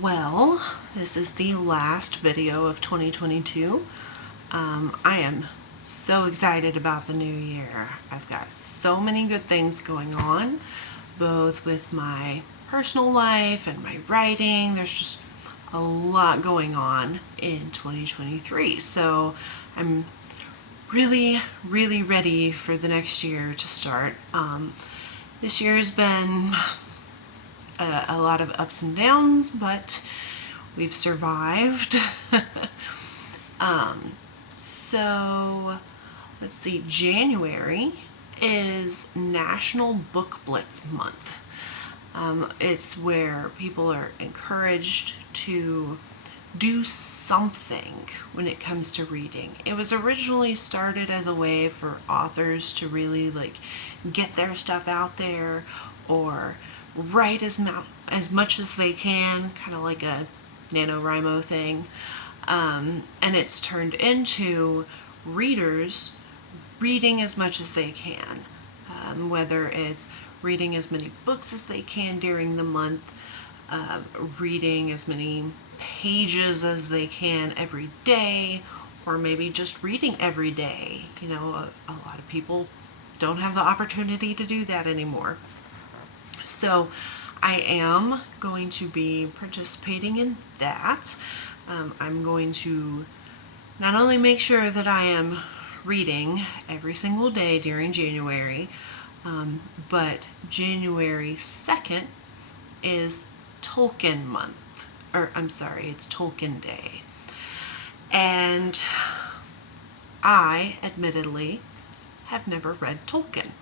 Well, this is the last video of 2022. I am so excited about the new year. I've got so many good things going on, both with my personal life and my writing. There's just a lot going on in 2023. So I'm really ready for the next year to start. This year has been a lot of ups and downs, but we've survived. So let's see, January is National Book Blitz Month. It's where people are encouraged to do something when it comes to reading. It was originally started as a way for authors to really get their stuff out there or write as much as they can, kind of like a NaNoWriMo thing. And it's turned into readers reading as much as they can, whether it's reading as many books as they can during the month, reading as many pages as they can every day, or maybe just reading every day. You know, a lot of people don't have the opportunity to do that anymore. So I am going to be participating in that. I'm going to not only make sure that I am reading every single day during January, but January 2nd is Tolkien month, or I'm sorry, it's Tolkien Day. And I, admittedly, have never read Tolkien.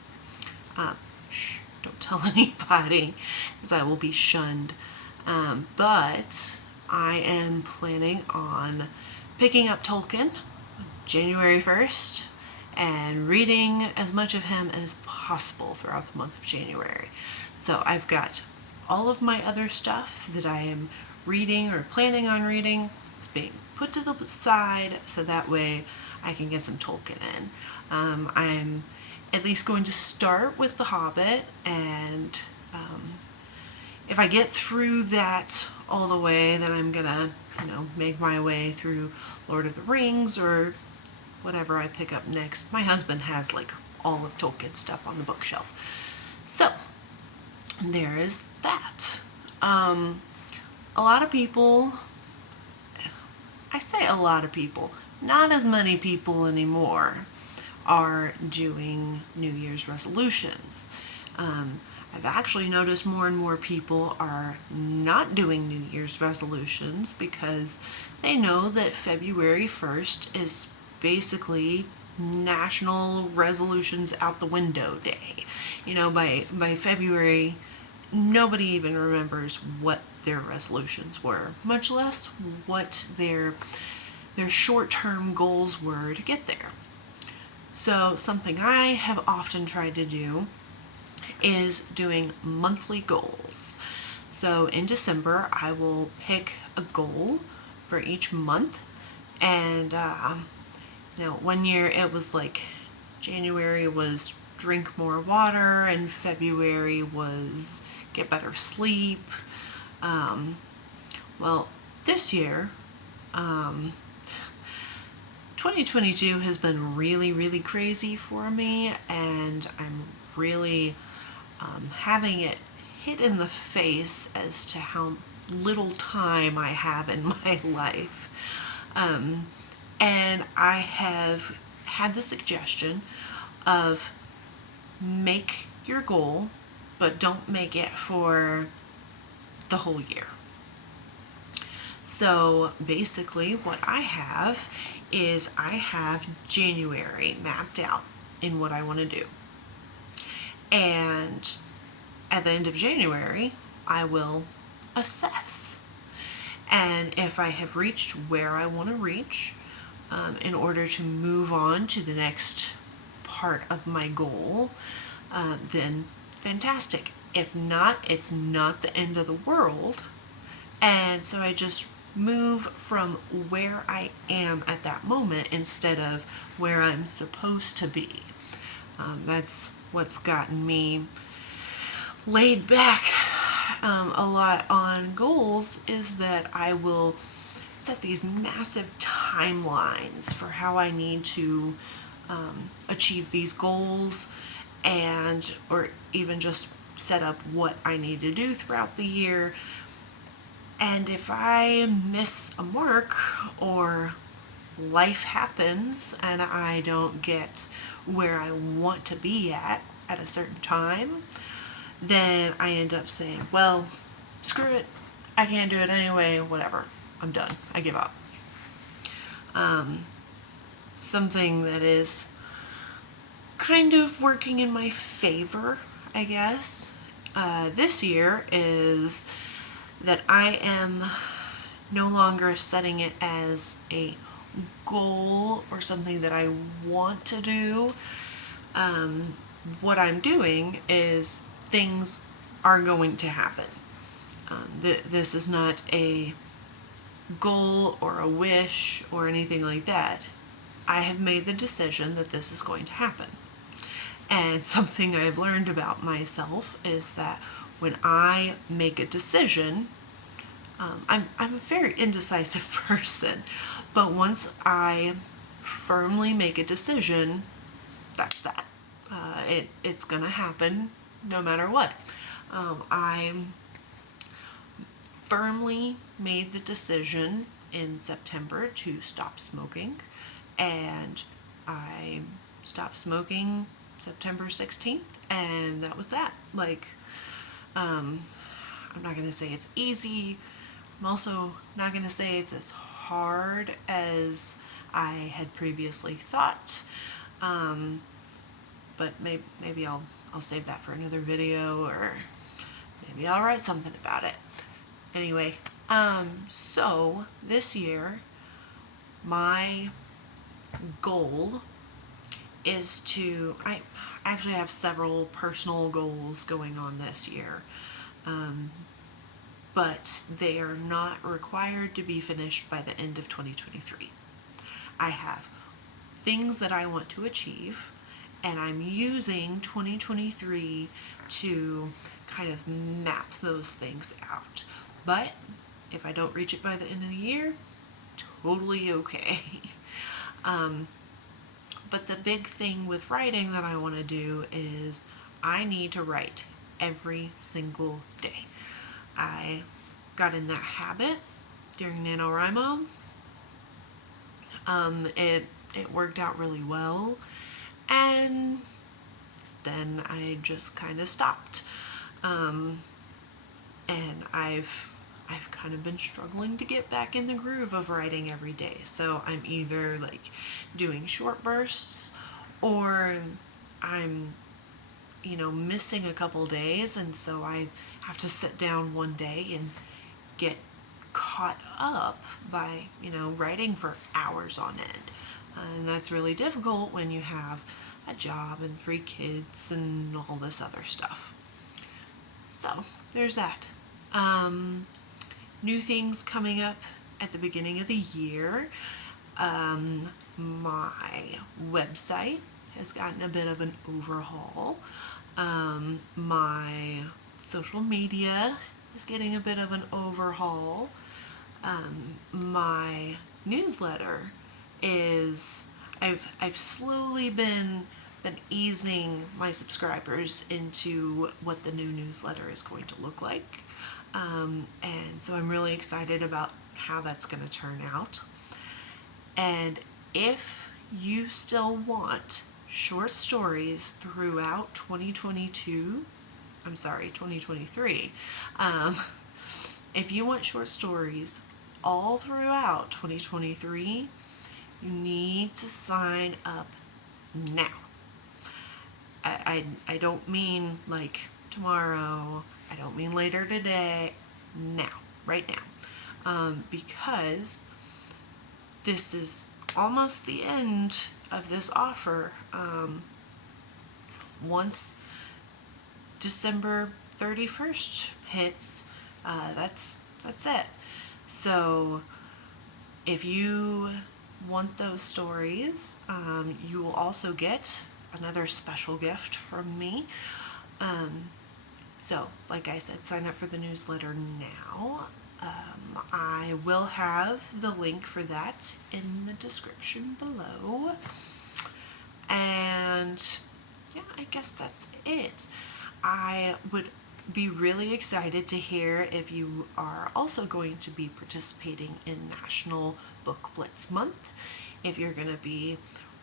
Don't tell anybody, because I will be shunned. But I am planning on picking up Tolkien January 1st and reading as much of him as possible throughout the month of January. So I've got all of my other stuff that I am reading or planning on reading is being put to the side so that way I can get some Tolkien in. I'm at least going to start with The Hobbit, and if I get through that all the way, then I'm gonna, make my way through Lord of the Rings or whatever I pick up next. My husband has all of Tolkien's stuff on the bookshelf. So there is that. A lot of people, I say a lot of people, not as many people anymore are doing New Year's resolutions. I've actually noticed more and more people are not doing New Year's resolutions because they know that February 1st is basically National Resolutions Out the Window Day. By February, nobody even remembers what their resolutions were, much less what their short-term goals were to get there. So something I have often tried to do is doing monthly goals. So in December, I will pick a goal for each month. And one year it was January was drink more water, and February was get better sleep. This year, 2022 has been really crazy for me, and I'm really having it hit in the face as to how little time I have in my life. And I have had the suggestion of make your goal, but don't make it for the whole year. So basically what I have is I have January mapped out in what I want to do. And at the end of January, I will assess. And if I have reached where I want to reach, in order to move on to the next part of my goal, then fantastic. If not, it's not the end of the world. And so I just move from where I am at that moment instead of where I'm supposed to be. That's what's gotten me laid back a lot on goals is that I will set these massive timelines for how I need to achieve these goals, and or even just set up what I need to do throughout the year. And if I miss a mark or life happens and I don't get where I want to be at a certain time, then I end up saying, well, screw it, I can't do it anyway, whatever, I'm done, I give up. Something that is kind of working in my favor, I guess, this year is that I am no longer setting it as a goal or something that I want to do. What I'm doing is things are going to happen. This is not a goal or a wish or anything like that. I have made the decision that this is going to happen. And something I've learned about myself is that when I make a decision, I'm a very indecisive person, but once I firmly make a decision, that's that. It's gonna happen no matter what. I firmly made the decision in September to stop smoking, and I stopped smoking September 16th, and that was that. Like, I'm not gonna say it's easy. I'm also not gonna say it's as hard as I had previously thought. But maybe I'll save that for another video, or maybe I'll write something about it. Anyway, so this year, my goal is to, I actually have several personal goals going on this year, but they are not required to be finished by the end of 2023. I have things that I want to achieve, and I'm using 2023 to kind of map those things out. But if I don't reach it by the end of the year, totally okay. But the big thing with writing that I want to do is I need to write every single day. I got in that habit during NaNoWriMo. It worked out really well, and then I just kind of stopped. And I've kind of been struggling to get back in the groove of writing every day. So I'm either like doing short bursts, or I'm missing a couple days, and so I have to sit down one day and get caught up by writing for hours on end. And that's really difficult when you have a job and 3 kids and all this other stuff. So there's that. New things coming up at the beginning of the year. My website has gotten a bit of an overhaul. My social media is getting a bit of an overhaul. My newsletter is, I've slowly been easing my subscribers into what the new newsletter is going to look like. And so I'm really excited about how that's going to turn out. And if you still want short stories throughout 2023, if you want short stories all throughout 2023, you need to sign up now. I don't mean like tomorrow. I don't mean later today. Now, right now. Because this is almost the end of this offer. Once December 31st hits, that's it. So if you want those stories, you will also get another special gift from me. So, like I said, sign up for the newsletter now. I will have the link for that in the description below. And yeah, I guess that's it. I would be really excited to hear if you are also going to be participating in National Book Blitz Month, if you're going to be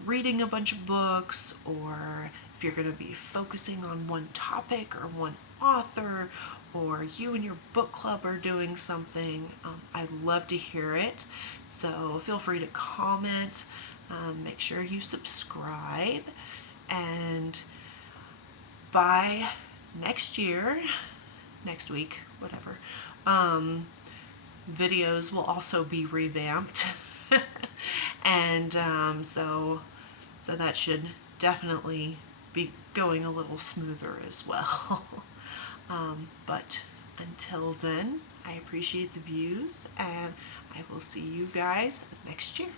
reading a bunch of books, or if you're going to be focusing on one topic or one author, or you and your book club are doing something. I'd love to hear it. So feel free to comment. Make sure you subscribe. And by next year, next week, whatever, videos will also be revamped. And so that should definitely be going a little smoother as well. But until then, I appreciate the views, and I will see you guys next year.